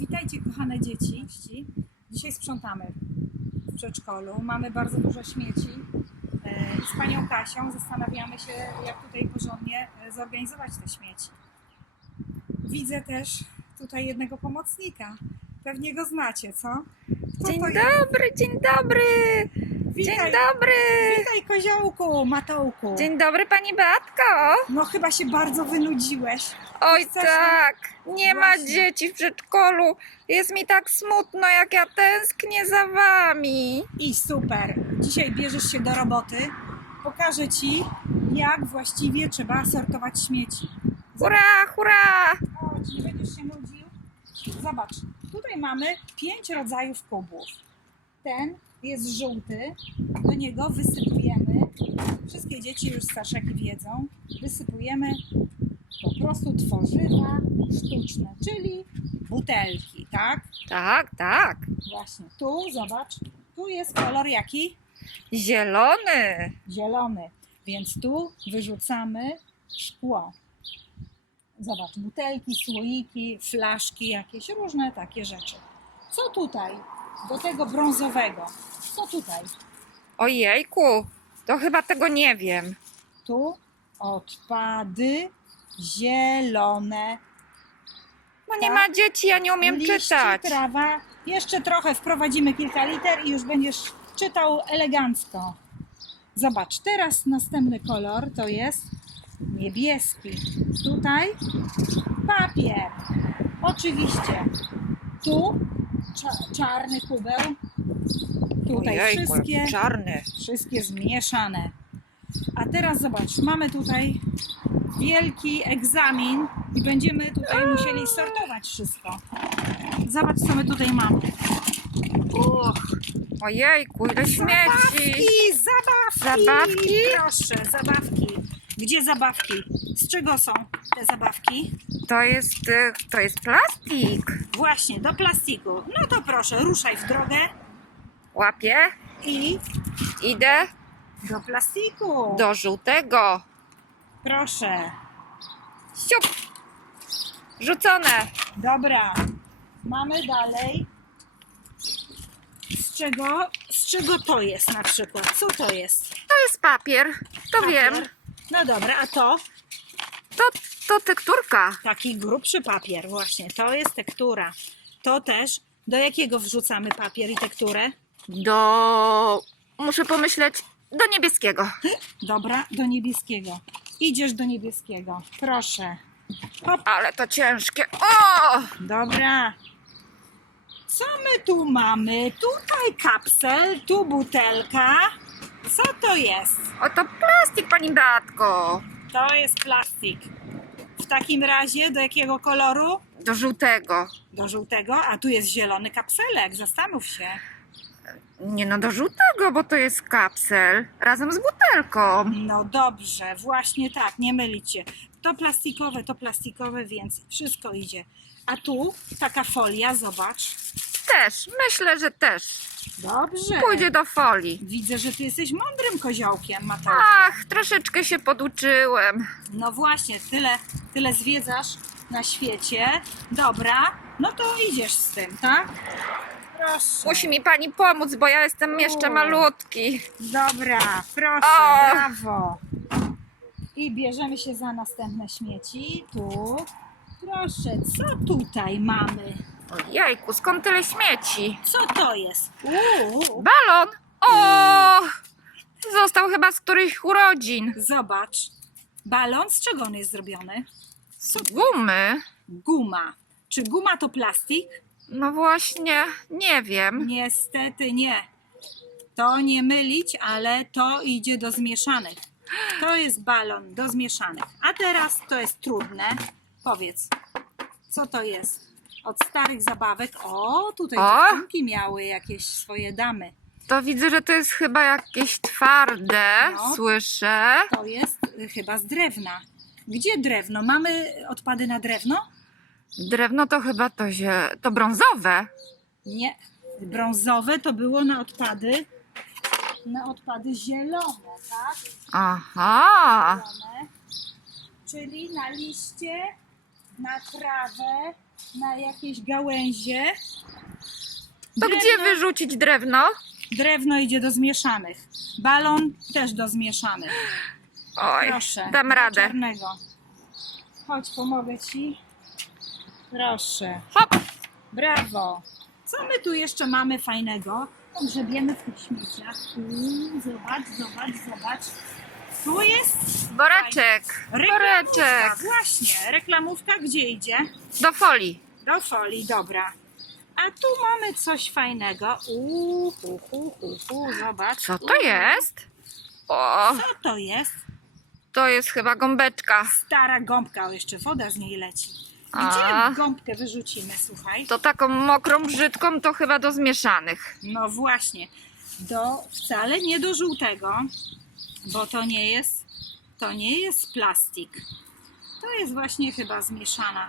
witajcie kochane dzieci. Dzisiaj sprzątamy w przedszkolu. Mamy bardzo dużo śmieci. E, z panią Kasią zastanawiamy się, jak tutaj porządnie e, zorganizować te śmieci. Widzę też tutaj jednego pomocnika. Pewnie go znacie, co? Kto Dzień dobry, dzień dobry! Dzień Witaj, dobry! witaj koziołku, matołku. Dzień dobry pani Beatko! No chyba się bardzo wynudziłeś. Oj tak, nie ma Właśnie. dzieci w przedszkolu. Jest mi tak smutno, jak ja tęsknię za wami. I super. Dzisiaj bierzesz się do roboty. Pokażę Ci, jak właściwie trzeba sortować śmieci. Hurra, hurra! Chodź, nie będziesz się nudził. Zobacz, tutaj mamy pięć rodzajów kubów. Ten jest żółty, do niego wysypujemy, wszystkie dzieci już starszaki wiedzą, wysypujemy po prostu tworzywa sztuczne, czyli butelki, tak? Tak, tak. Właśnie, tu zobacz, tu jest kolor jaki? Zielony. zielony, więc tu wyrzucamy szkło. Zobacz, butelki, słoiki, flaszki, jakieś różne takie rzeczy. Co tutaj? Do tego brązowego. Co tutaj? Ojejku, to chyba tego nie wiem. Tu odpady zielone. Bo nie Tak. ma dzieci, ja nie umiem Liście, czytać. trawa. Jeszcze trochę wprowadzimy kilka liter i już będziesz czytał elegancko. Zobacz, teraz następny kolor to jest niebieski. Tutaj papier. Oczywiście. Tu cza- czarny kubeł. Tutaj Ojejku, wszystkie, czarny. wszystkie zmieszane. A teraz zobacz, mamy tutaj wielki egzamin i będziemy tutaj musieli sortować wszystko. Zobacz, co my tutaj mamy. Och, Ojejku, ile śmieci. zabawki, zabawki! Zabawki? Proszę, zabawki. Gdzie zabawki? Z czego są te zabawki? To jest, y, to jest plastik. Właśnie, do plastiku. No to proszę, ruszaj w drogę Łapię, i idę do plastiku. do żółtego. Proszę. Siup! Rzucone. Dobra. Mamy dalej. Z czego, z czego to jest na przykład? Co to jest? To jest papier. To wiem. Papier. No dobra, a to? To, to tekturka. Taki grubszy papier, właśnie. To jest tektura. To też. Do jakiego wrzucamy papier i tekturę? Do... Muszę pomyśleć. Do niebieskiego. Dobra, do niebieskiego. Idziesz do niebieskiego. Proszę. Hop. Ale to ciężkie. O! Dobra. Co my tu mamy? Tutaj kapsel, tu butelka. Co to jest? Oto plastik, pani Beatko. To jest plastik. W takim razie do jakiego koloru? Do żółtego. Do żółtego, a tu jest zielony kapselek. Zastanów się. Nie no, do żółtego, bo to jest kapsel. Razem z butelką. No dobrze, właśnie tak, nie mylić się. To plastikowe, to plastikowe, więc wszystko idzie. A tu taka folia, zobacz. Też. Myślę, że też. Dobrze. Pójdzie do folii. Widzę, że ty jesteś mądrym koziołkiem, Mateusz. Ach, troszeczkę się poduczyłem. No właśnie, tyle, tyle zwiedzasz na świecie. Dobra, no to idziesz z tym, tak? Proszę. Musi mi pani pomóc, bo ja jestem jeszcze malutki. Dobra, proszę, O! brawo. I bierzemy się za następne śmieci. Tu. Proszę, co tutaj mamy? Jajku, skąd tyle śmieci? Co to jest? Uuu, Balon! O! Został chyba z którychś urodzin. zobacz. Balon, z czego on jest zrobiony? Z gumy? Guma. Czy guma to plastik? No właśnie, nie wiem. Niestety nie. To nie mylić, ale to idzie do zmieszanych. To jest balon do zmieszanych. A teraz to jest trudne. Powiedz, co to jest? Od starych zabawek. O, tutaj O! dziewczynki miały jakieś swoje damy. To widzę, że to jest chyba jakieś twarde. No. Słyszę. To jest y, chyba z drewna. Gdzie drewno? Mamy odpady na drewno? Drewno to chyba to się. to brązowe. Nie. Brązowe to było na odpady. Na odpady zielone, tak? Aha. zielone, czyli na liście, na trawę, na jakieś gałęzie. To Drewno- gdzie wyrzucić drewno? Drewno idzie do zmieszanych. Balon też do zmieszanych. Oj, Proszę. dam radę. Czarnego. Chodź, pomogę ci. Proszę. Hop! Brawo. Co my tu jeszcze mamy fajnego? Grzebiemy w tych śmieciach. Tu, zobacz, zobacz, zobacz. Tu jest Woreczek, woreczek. Właśnie, reklamówka gdzie idzie? Do folii. Do folii, dobra. A tu mamy coś fajnego. Uuu, hu, hu, hu, hu, zobacz. Co to jest? O, Co to jest? to jest chyba gąbeczka. Stara gąbka, o, jeszcze woda z niej leci. A. Gdzie gąbkę wyrzucimy, słuchaj? To taką mokrą, brzydką to chyba do zmieszanych. No właśnie, do, wcale nie do żółtego, bo to nie jest, to nie jest plastik. To jest właśnie chyba zmieszana.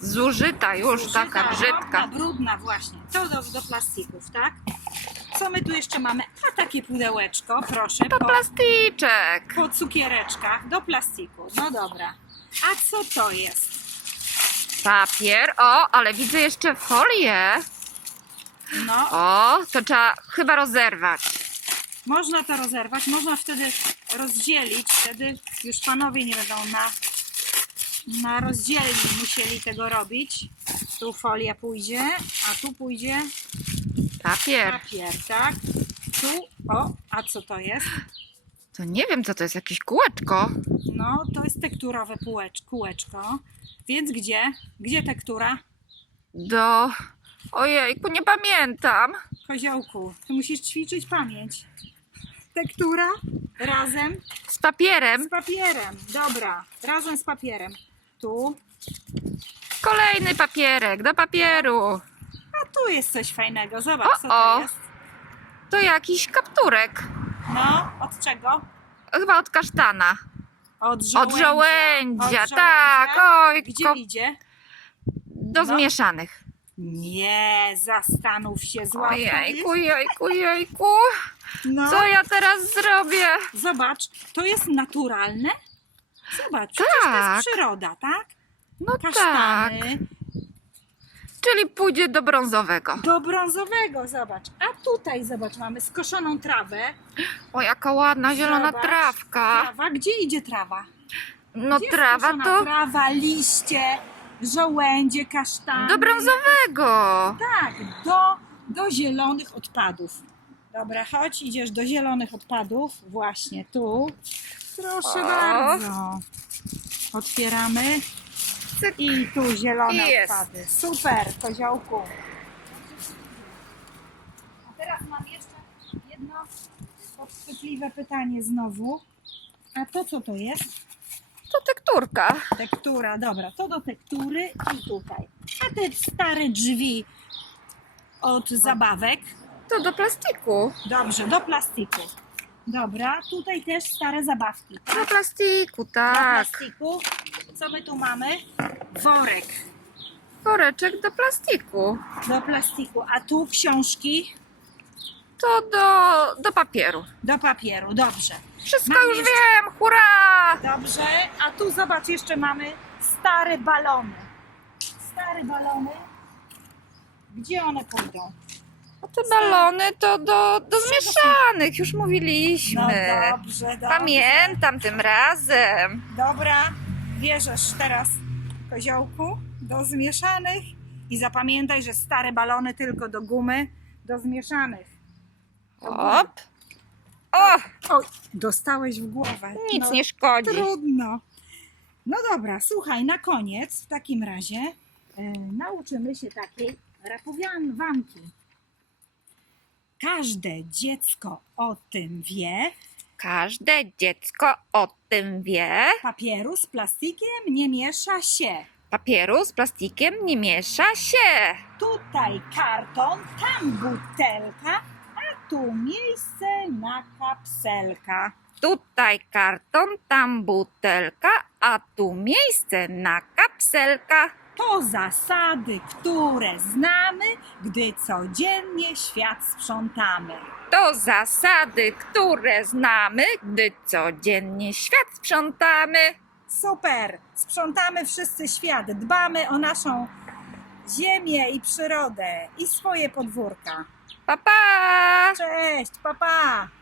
Zużyta już, Zużyta, taka brzydka. brudna właśnie. To do, do plastików, tak? Co my tu jeszcze mamy? A takie pudełeczko, proszę, To po, plastyczek. po cukiereczkach do plastiku. No dobra. A co to jest? Papier. O, ale widzę jeszcze folię. No, O, to trzeba chyba rozerwać. Można to rozerwać, można wtedy rozdzielić, wtedy już panowie nie będą na, na rozdzielni musieli tego robić. Tu folia pójdzie, a tu pójdzie Papier. papier, tak? Tu, o, a co to jest? To nie wiem, co to jest, jakieś kółeczko. No, to jest tekturowe półecz, kółeczko. Więc gdzie? Gdzie tektura? Do... Ojejku, nie pamiętam. Koziołku, ty musisz ćwiczyć pamięć. Tektura razem Z papierem. z papierem. Dobra, razem z papierem. Tu, Kolejny papierek do papieru. A tu jest coś fajnego. Zobacz, co O, o. to jest. To jakiś kapturek. No, od czego? Chyba od kasztana. Od żołędzia. Od żołędzia, Od żołędzia. tak. Oj, Gdzie ko- idzie? do no. zmieszanych. Nie, zastanów się, złapał. Ojejku, jejku, jejku. No, Co ja teraz zrobię? zobacz, to jest naturalne. Zobacz, przecież to Tak. jest przyroda, tak? No tak. Kasztany. Czyli pójdzie do brązowego. Do brązowego, zobacz. A tutaj, zobacz, mamy skoszoną trawę. O, jaka ładna zielona Zobacz, trawka. Trawa, gdzie idzie trawa? No Gdzie trawa skoszona to Trawa, liście, żołędzie, kasztany. do brązowego. Tak, do, do zielonych odpadów. Dobra, chodź, idziesz do zielonych odpadów. Właśnie tu. Proszę O. bardzo. Otwieramy. Cyk. I tu zielone I jest. odpady. Super, koziołku. A teraz mam jeszcze jedno podchwytliwe pytanie znowu. A to co to jest? Tekturka. Tektura, dobra, to do tektury i tutaj. A te stare drzwi od zabawek, To do plastiku. dobrze, do plastiku. Dobra, tutaj też stare zabawki. Do Tak? plastiku, Do tak. plastiku. Co my tu mamy? Worek Woreczek do plastiku. do plastiku. A tu książki To do, do papieru. do papieru. Dobrze. Wszystko Mam już jeszcze- wiem, hurra! Dobrze. A tu zobacz, jeszcze mamy stare balony. Stare balony. Gdzie one pójdą? A te balony to do, do zmieszanych, już No mówiliśmy. dobrze, dobrze. Pamiętam tym razem. Dobra, bierzesz teraz koziołku do zmieszanych i zapamiętaj, że stare balony tylko do gumy, do zmieszanych. Do gumy. Op. O, Oj, dostałeś w głowę. nic no, nie szkodzi. Trudno. No dobra, słuchaj, na koniec w takim razie e, nauczymy się takiej rapowanki. Każde dziecko o tym wie, Każde dziecko o tym wie. papieru z plastikiem nie miesza się. Papieru z plastikiem nie miesza się. Tutaj karton, tam butelka, tu miejsce na kapselka. Tutaj karton, tam butelka, a tu miejsce na kapselka. To zasady, które znamy, gdy codziennie świat sprzątamy. To zasady, które znamy, gdy codziennie świat sprzątamy. Super! Sprzątamy wszyscy świat, dbamy o naszą ziemię i przyrodę i swoje podwórka. Pa, pa! Cześć, papa! Pa.